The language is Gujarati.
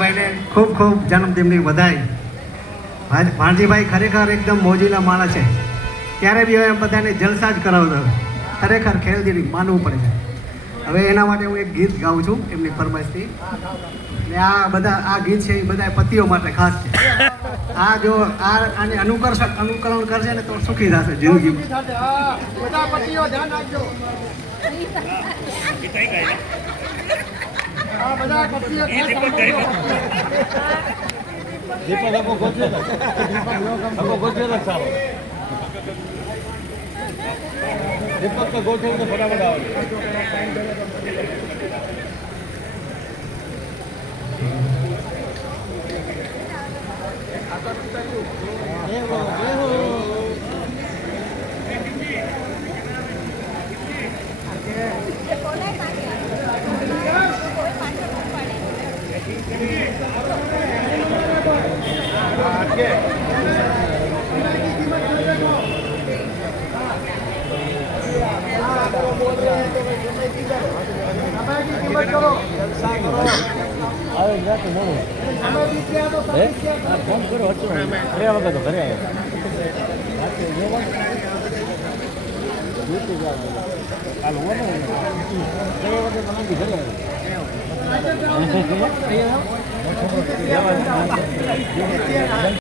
ભાઈને ખૂબ ખૂબ જન્મદિનની વધાઈ. ભાણજીભાઈ ખરેખર એકદમ મોજીલા માણસ છે. ત્યારે બી હવે બધાને જલસા જ કરાવતો. ખરેખર ખેલદિલી માનવું પડે છે. હવે એના માટે હું એક ગીત ગાઉં છું એમની ફરમાઈશથી. ને આ ગીત છે એ બધા પતિઓ માટે ખાસ છે. આ જો આને અનુકરણ કરશે ને તો સુખી થશે જિંદગી. બધા પતિઓ ધ્યાન રાખજો. બધા પતિઓ દીપક આપો ગોચે સારો દીપક તો ગોચે તો ફટાફટ આવે. ફોન કરો હતો ઘરે વગર તો ઘરે આવ્યો.